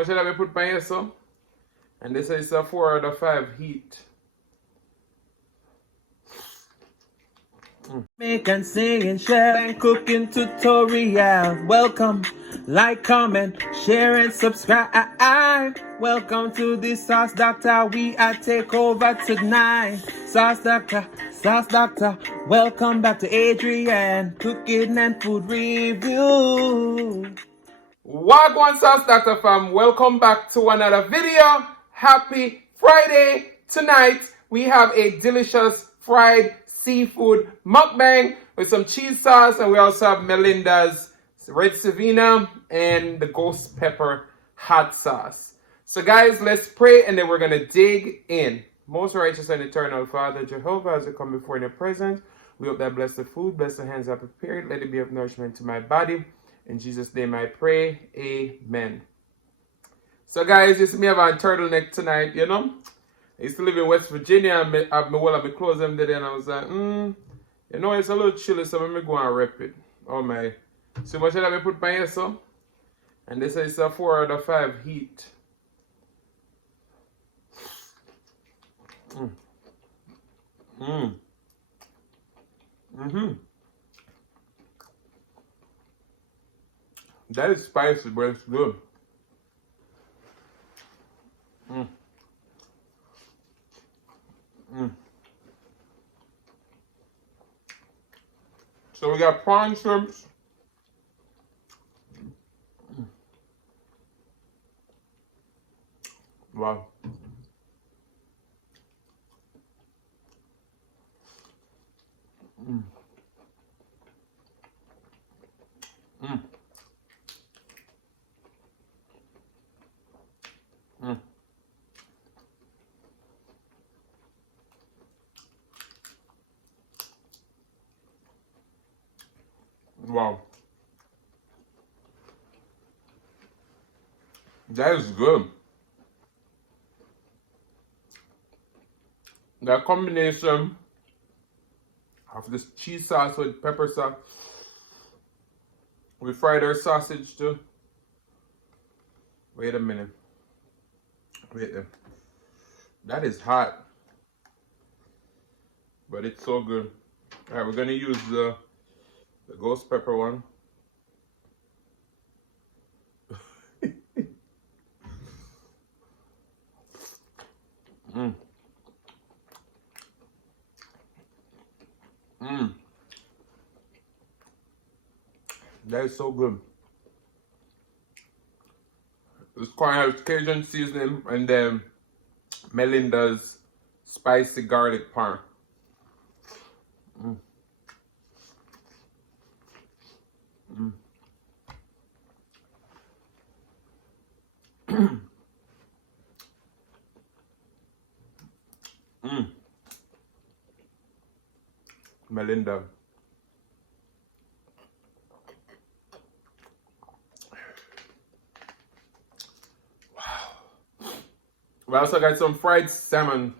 much did I put by here, so? And this is a 4 out of 5 heat. Make and sing and share and cooking tutorial. Welcome, like, comment, share and subscribe. Welcome to the Sauce Dackta. We are take over tonight. Sauce Dackta. Welcome back to Adrian, cooking and food review. Wagwan Sauce Dackta fam, welcome back to another video. Happy Friday. Tonight we have a delicious fried seafood mukbang with some cheese sauce, and we also have Melinda'S red Sevina and the ghost pepper hot sauce. So guys, let's pray and then we're going to dig in. Most righteous and eternal Father Jehovah, as we come before in your presence, we hope that bless the food, bless the hands that are prepared, let it be of nourishment to my body. In Jesus' name I pray, amen. So guys, you see me have a turtleneck tonight, you know. I used to live in West Virginia and I have my clothes them there, and I was like, you know, it's a little chilly, so let me go and rep it. Oh my. So much should I put my hair, so? And this is a 4 out of 5 heat. That is spicy, but it's good. So we got prawn shrimps. Wow. Wow. That is good. That combination of this cheese sauce with pepper sauce. We fried our sausage too. Wait a minute. Wait there. That is hot. But it's so good. Alright, we're gonna use the ghost pepper one. That is so good. This corn has Cajun seasoning and then Melinda'S spicy garlic parm. Melinda. Wow. We also got some fried salmon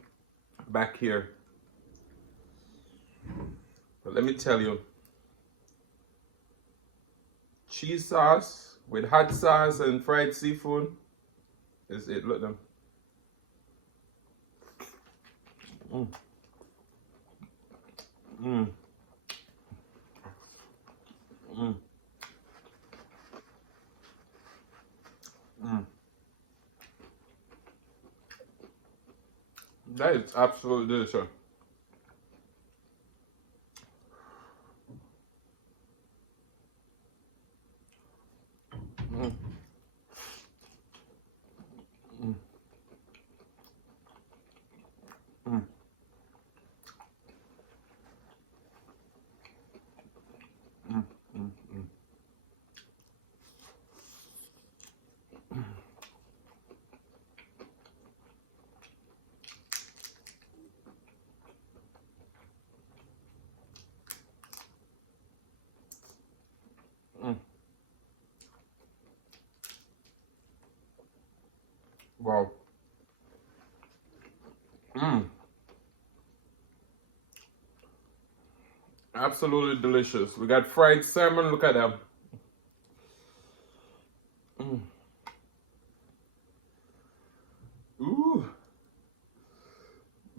back here. But let me tell you, cheese sauce with hot sauce and fried seafood is it. Look them. That is absolutely delicious. Wow. Absolutely delicious. We got fried salmon. Look at them.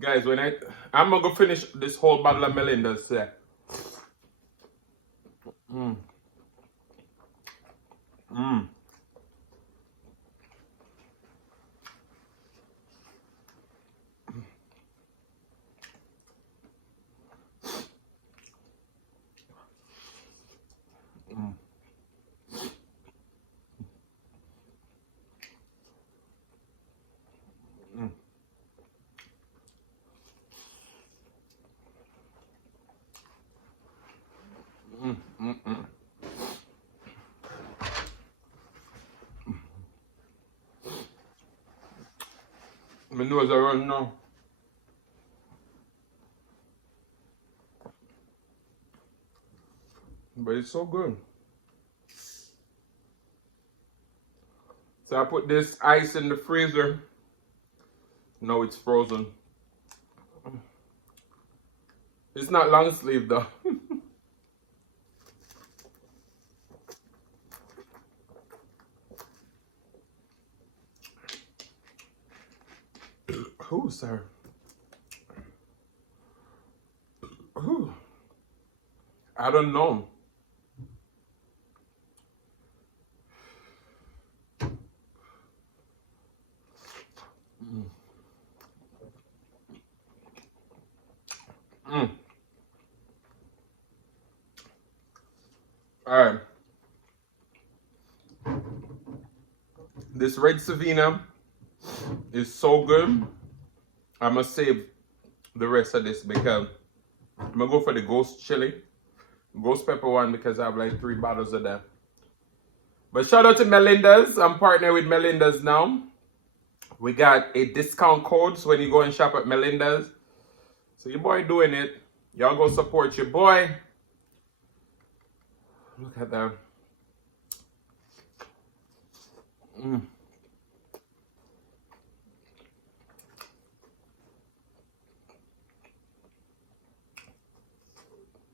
Guys, I'm gonna go finish this whole bottle of Melinda'S today. Mm. Mm. Mm. Mm. Mm. Mm. Mm. My nose are running now. But it's so good. So I put this ice in the freezer. Now it's frozen. It's not long sleeve though. Ooh, sir. Ooh. I don't know. Mm. Mm. All right. This red Sevina is so good. I'm gonna save the rest of this because I'm gonna go for the ghost chili, ghost pepper one because I have like 3 bottles of that. But shout out to Melinda'S. I'm partnered with Melinda'S now. We got a discount code so when you go and shop at Melinda'S. So your boy doing it. Y'all go support your boy. Look at that. Mm.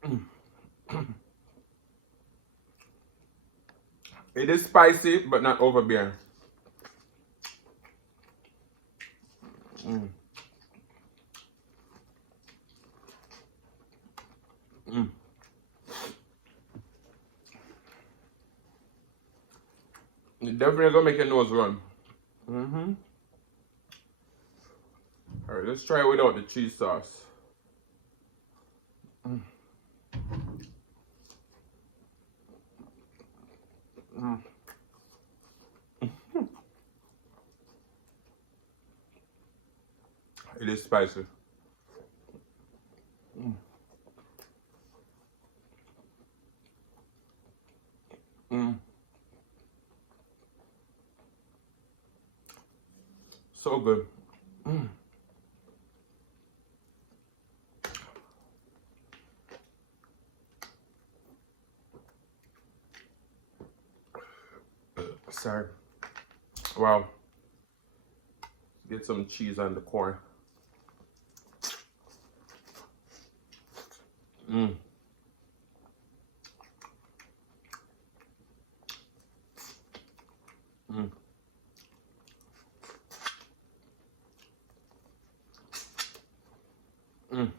Mm. It is spicy, but not overbearing. Mm. Mm. It definitely gonna make your nose run. Mm-hmm. All right, let's try it without the cheese sauce. Mm. Mm. It is spicy. Mm. Mm. So good. Mm. Sorry. Wow. Get some cheese on the corn. Mm. Mm. Mm.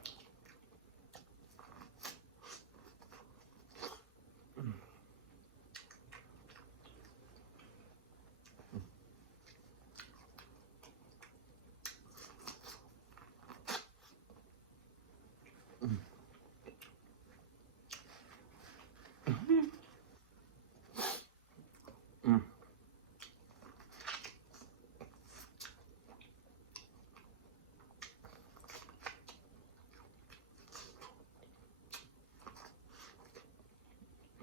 Mm.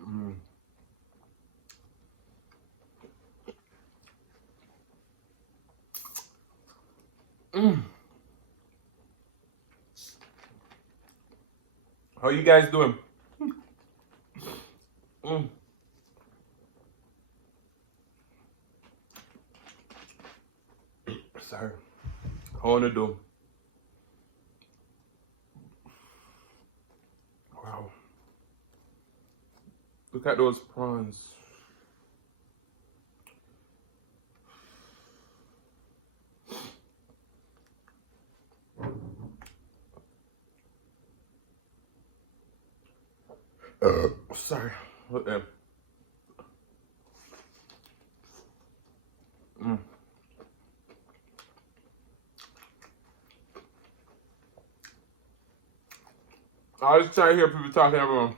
Mm. Mm. How you guys doing? Mm. Sorry. How wanna do? Wow. Look at those prawns. Sorry. Okay. I was trying to hear people talking about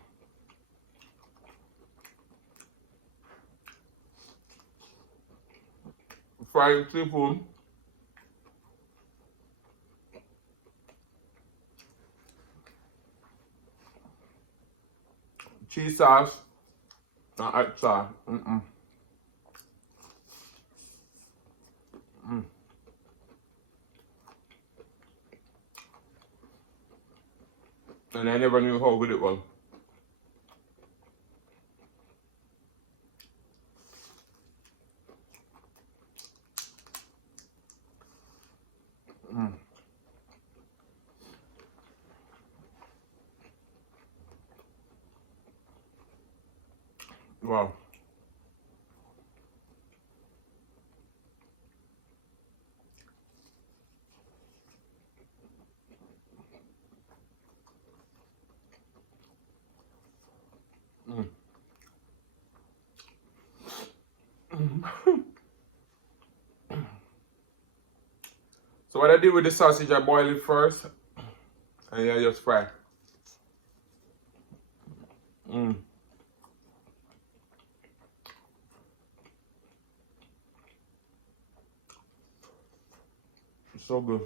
fried seafood. Cheese sauce. Not hot sauce. And I never knew how good it was. Wow. So what I did with the sausage, I boil it first, and I just fry. So good.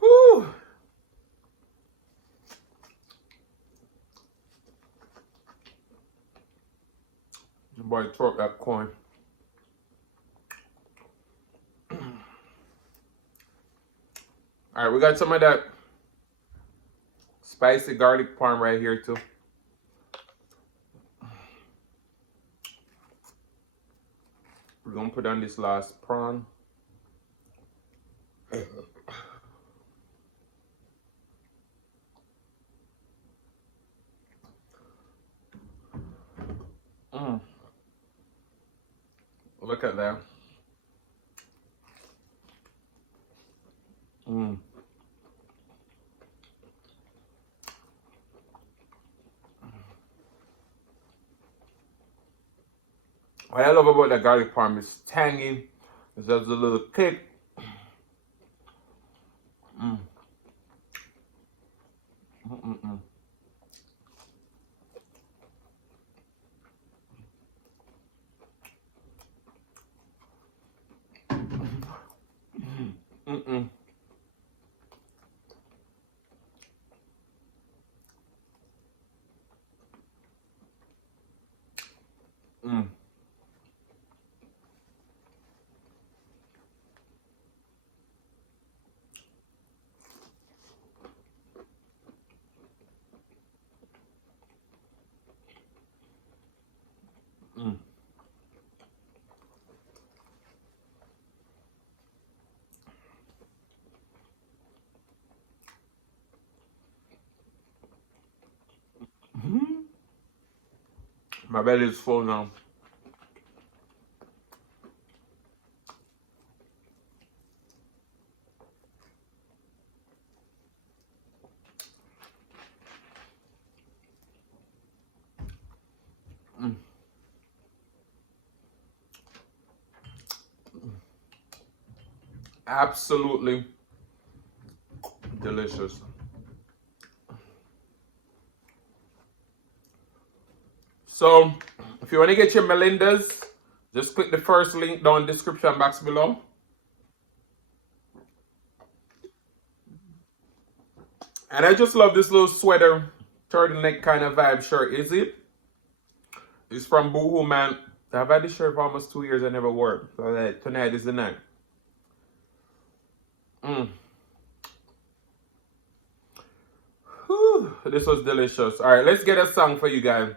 Whew. Your boy twerk that coin. All right, we got some of that spicy garlic parm right here too. We're gonna put on this last prawn. Look at that. What I love about the garlic parm is tangy. It's just a little kick. My belly is full now. Absolutely delicious. So, if you want to get your Melinda'S, just click the first link down in the description box below. And I just love this little sweater, turtleneck kind of vibe shirt. Is it? It's from Boohoo, man. I've had this shirt for almost 2 years. I never wore it. So tonight is the night. Whew, this was delicious. All right, let's get a song for you guys.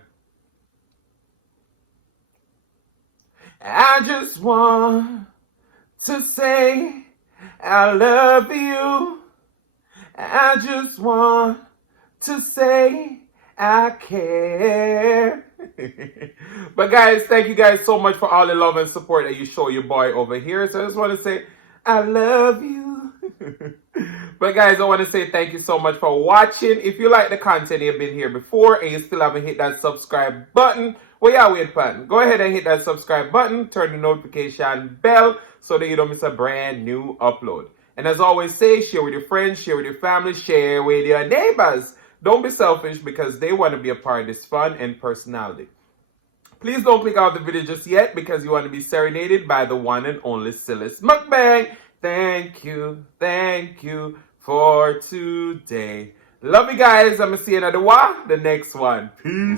I just want to say I love you. I just want to say I care. But guys, thank you guys so much for all the love and support that you show your boy over here. So I just want to say I love you. But guys, I want to say thank you so much for watching. If you like the content, you've been here before and you still haven't hit that subscribe button, well, yeah, wait, button. Go ahead and hit that subscribe button, turn the notification bell so that you don't miss a brand new upload. And as always say, share with your friends, share with your family, share with your neighbors. Don't be selfish because they want to be a part of this fun and personality. Please don't click out the video just yet because you want to be serenaded by the one and only Sillis Mukbang. Thank you for today. Love you guys. I'm going to see you another one, the next one. Peace.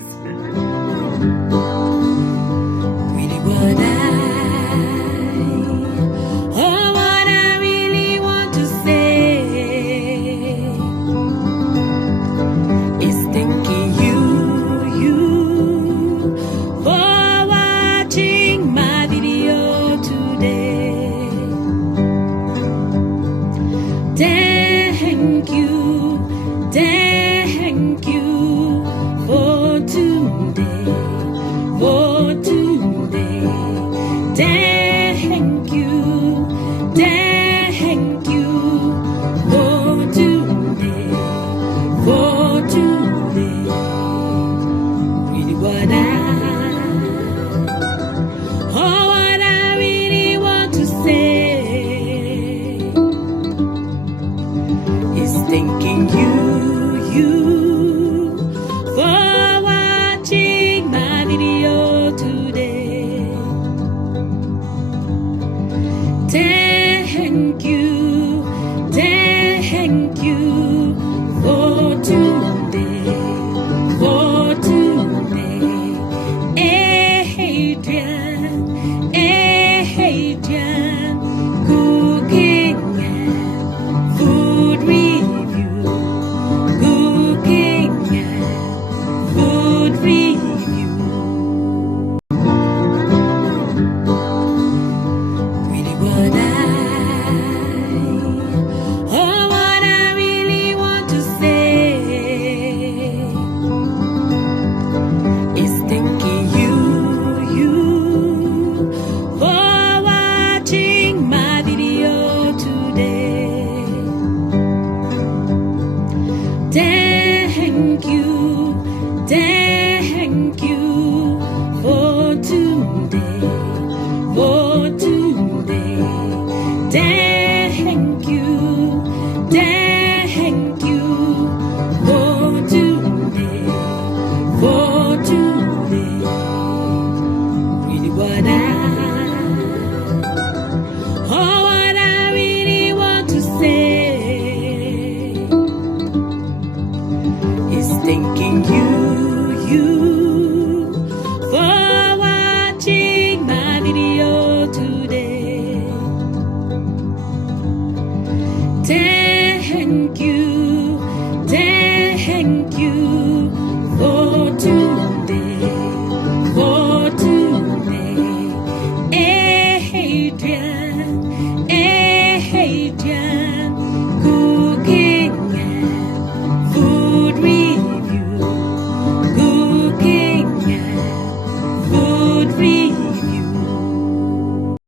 Thank you for today, for today. Thank you for today, for today. Really what I really want to say is thanking you for watching my video today. Thank you for today, for today. Adrian, cooking and food review. Cooking and food review. Really what I really want to say is thanking you for watching my video today. Thank you for today, for today. Thank you for today, for today. Really what I really want to say is thanking you